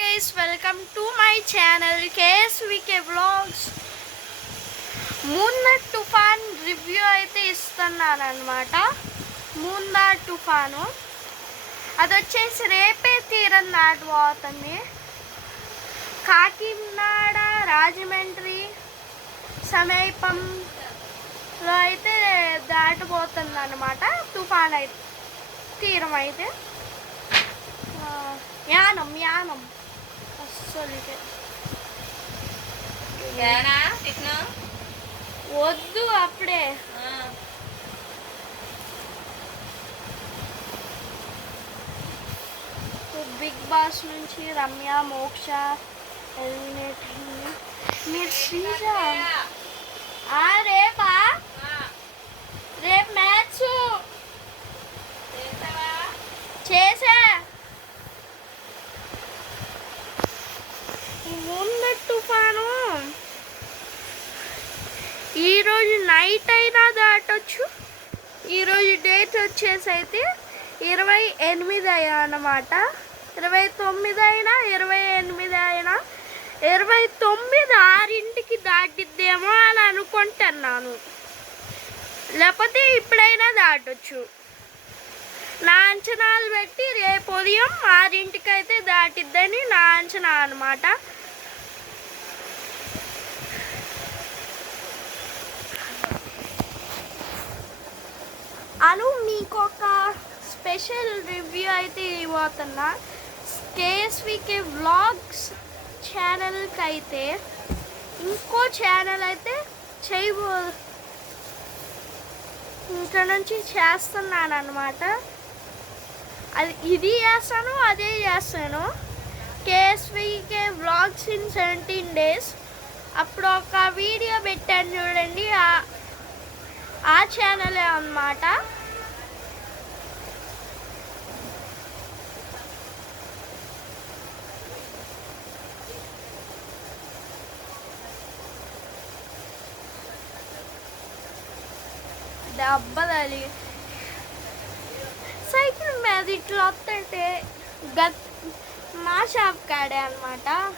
Guys welcome to my channel KSVK vlogs మూన్నర్ తుఫాన్ review అయితే ఇస్తున్నాను అనమాట మూందా తుఫాను అది వచ్చేసి రేపే తీరం దాటిపోతుంది కాకినాడ రాజమండ్రి సమీపంలో అయితే దాటిపోతుంది అనమాట తుఫాన్ అయితే తీరం అయితే యానం యానం వద్దు అప్పుడే. బిగ్ బాస్ నుంచి రమ్య మోక్ష ఎలిమినేట్ మీరు శ్రీజ ఆ, రేపా రేపు మ్యాచ్ చేసా ఉన్న తుఫాను ఈరోజు నైట్ అయినా దాటొచ్చు. ఈరోజు డేట్ వచ్చేసి అయితే ఇరవై ఎనిమిది అన్నమాట. ఇరవై తొమ్మిది అయినా ఇరవై ఎనిమిది అయినా ఇరవై తొమ్మిది ఆరింటికి దాటిద్దేమో అని అనుకుంటున్నాను. లేకపోతే ఇప్పుడైనా దాటొచ్చు. నా అంచనాలు పెట్టి రేపు ఉదయం ఆరింటికి అయితే దాటిద్దని నా అంచనా అనమాట అను మీకు ఒక స్పెషల్ రివ్యూ అయితే ఇవ్వబోతున్నా కేఎస్వికే వ్లాగ్స్ ఛానల్కి అయితే ఇంకో ఛానల్ అయితే చేయబో ఇంకా నుంచి చేస్తున్నాను అనమాట అది ఇది చేస్తాను అదే చేస్తాను. KSVK vlogs in seventeen days. అప్పుడు ఒక వీడియో పెట్టాను చూడండి. ఆ- ఆ ఛానలే అన్నమాట. దెబ్బలు సైకిల్ మీద ఇట్లా వస్తుంటే గత్ మా షాప్ కాడే అనమాట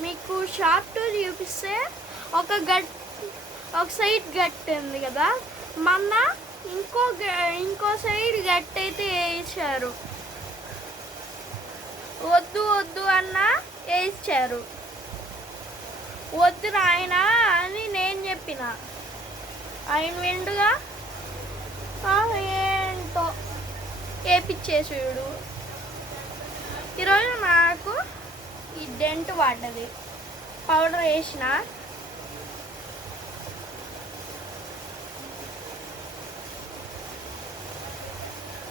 మీకు షాప్ టూర్ చూపిస్తే ఒక గట్ ఒక సైడ్ గట్టింది కదా. మొన్న ఇంకో గ- ఇంకో సైడ్ గట్ అయితే వేయించారు వద్దు వద్దు అన్న వేయించారు వద్దు నాయన అని నేను చెప్పిన. ఆయన విండుగా ఏంటో? వేపిచ్చేసాడు ఈరోజు నాకు ఈ డెంట్ పడ్డది. పౌడర్ వేసిన.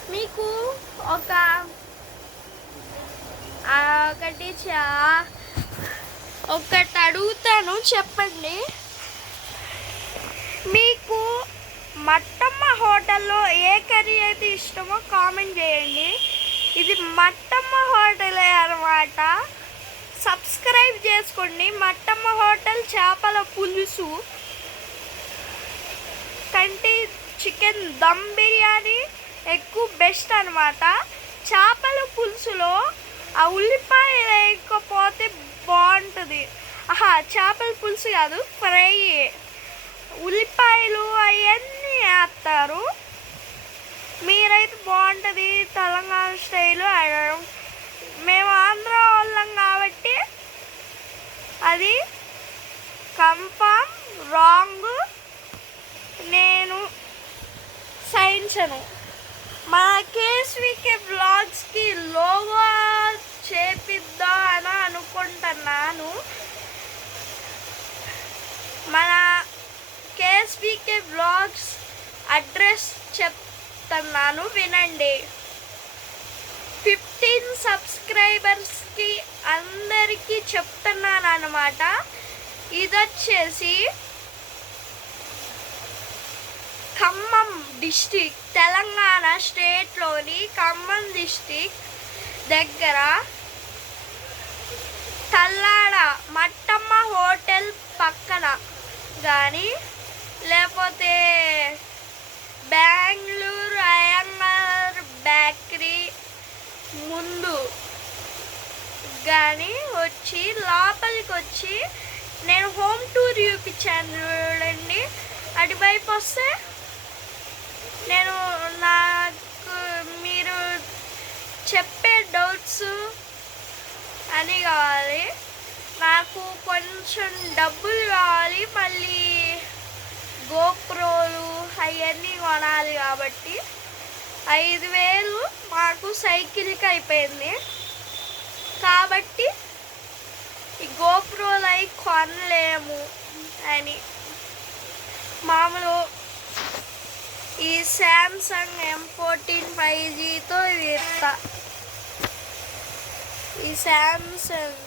మీకు ఒక ఒకటి చా ఒకటి అడుగుతాను చెప్పండి మీకు మట్టమ్మ హోటల్లో ఏ కర్రీ అయితే ఇష్టమో కామెంట్ చేయండి. ఇది మట్టమ్మ హోటలే అనమాట సబ్స్క్రైబ్ చేసుకోండి. మట్టమ్మ హోటల్ చేపల పులుసు. కంటి చికెన్ దమ్ బిర్యానీ ఎక్కువ బెస్ట్ అనమాట చేపల పులుసులో ఆ ఉల్లిపాయ వేయకపోతే బాగుంటుంది. ఆహా చేపల పులుసు కాదు ఫ్రై. ఉల్లిపాయలు అవన్నీ వేస్తారు మీరైతే బాగుంటుంది తెలంగాణ స్టైల్ అడగడం మేము ఆంధ్ర వాళ్ళం కాబట్టి అది కన్ఫామ్ రాంగ్ నేను సైన్సను మా కేసీకే బ్లాగ్స్కి లోగో చేపిద్దా అని అనుకుంటున్నాను. మన కేఎస్వికే బ్లాగ్స్ అడ్రస్ చెప్తున్నాను వినండి. ఫిఫ్టీన్ సబ్స్క్రైబర్స్కి అందరికీ చెప్తున్నాను అనమాట ఇది వచ్చేసి ఖమ్మం డిస్టిక్ తెలంగాణ స్టేట్లోని ఖమ్మం డిస్టిక్ దగ్గర తల్లాడ మట్టమ్మ హోటల్ పక్కన. కానీ లేకపోతే బెంగళూరు అయ్యంగార్ బేకరీ ముందు. కానీ వచ్చి లోపలికి వచ్చి నేను హోమ్ టూర్ చూపించాను చూడండి. అటువైపు వస్తే నేను నాకు మీరు చెప్పే డౌట్స్ అని కావాలి. నాకు కొంచెం డబ్బులు కావాలి. మళ్ళీ గోప్రోలు అవన్నీ కొనాలి కాబట్టి ఐదు వేలు మాకు సైకిల్కి అయిపోయింది. కాబట్టి ఈ గోప్రోలు అవి కొనలేము అని మామూలు ఈ శాంసంగ్ ఎం ఫోర్టీన్ ఫైవ్ జీతో ఇస్తా ఈ శాంసంగ్.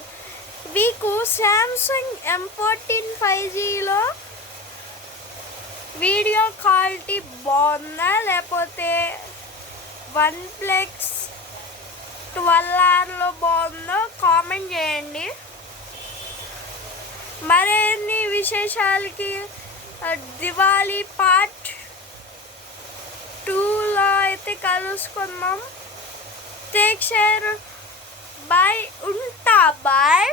మీకు శాంసంగ్ ఎం ఫోర్టీన్ ఫైవ్ జీలో వీడియో క్వాలిటీ బాగుందా? లేకపోతే వన్ ప్లస్ ట్వెల్వ్ ఆర్లో బాగుందో కామెంట్ చేయండి. మరిన్ని విశేషాలకి దివాళీ పార్ట్ టూలో అయితే కలుసుకుందాం. టేక్ షేర్ బాయ్ ఉంటా. బాయ్